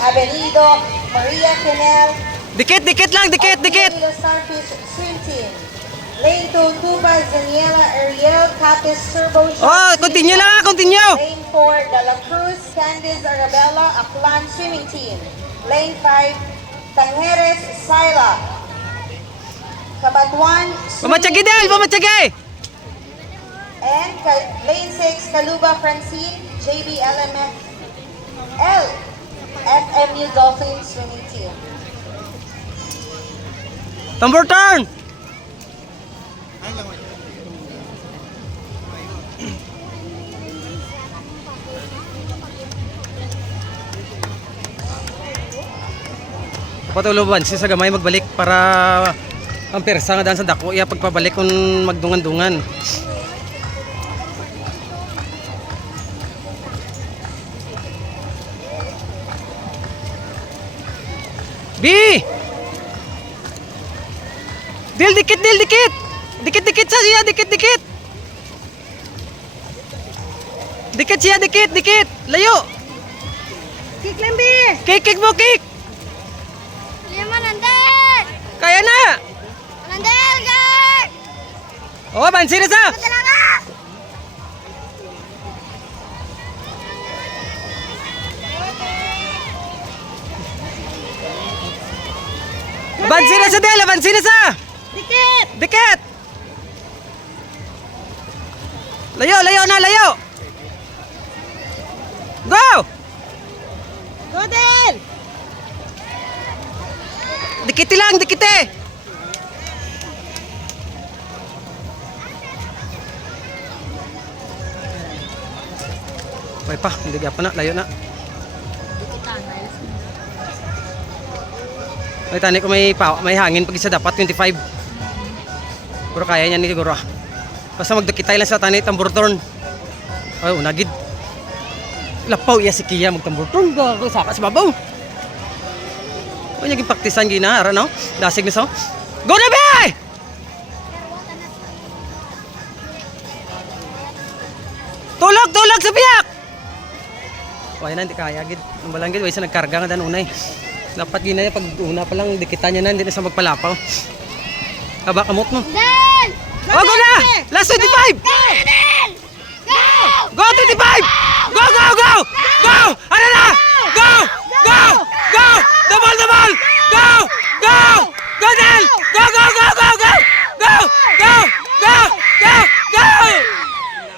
Avenido, Maria Canel, Dikit lang, dikit. Manila Starfish Swim Team. Lane 2, Tubas, Daniela, Ariel, Capis, Turbo Shark Oh, Swimming continue lang, continue. Lane 4, De La Cruz, Candice, Arabella, Aklan Swimming Team. Lane 5, Tangeres, Sila. Kabatuan, Pamatsagi Del, pamatsagi. And lane 6, Kaluba Francine, JB LMF, L, FMU Dolphin Swimming Team. Tambor turn. Patuluban si sa gamay magbalik para ang persa nga dan sa dako iya pagpabalik kung magdungan-dungan. B! Dikit. Dikit sa siya, dikit. Dikit siya, dikit. Layo. Kick lang, B! Kick mo, kick. Lima, nandel! Kaya na. Nandel, guard! Oh, bansin na sa. Talaga! Bansin na sa Del, bansin na sa. Dikit! Dikit. Layo na. Go! Go, Del! Dikiti lang, dikiti. May pa, hindi pa na, layo na. May tani ko may hangin pag isa dapat 25. Pero kaya niya ni siguro. Basta magdakitay lang sa tani tambor turn. Ay, unagid. Lapaw iya si Kia magtambor turn gago saka sa babaw. O naging praktisan gina ara no? Dasig na so. Go na be! Tulog sa biyak. Wala na, hindi kaya gid. Ang balang gid, way sa nagkarga nga dan unay. Dapat gina niya pag una pa lang dikitan niya na, hindi na sa magpalapaw. Aba kamot mo. Del! Oh, go na! Last 25! Go, Del!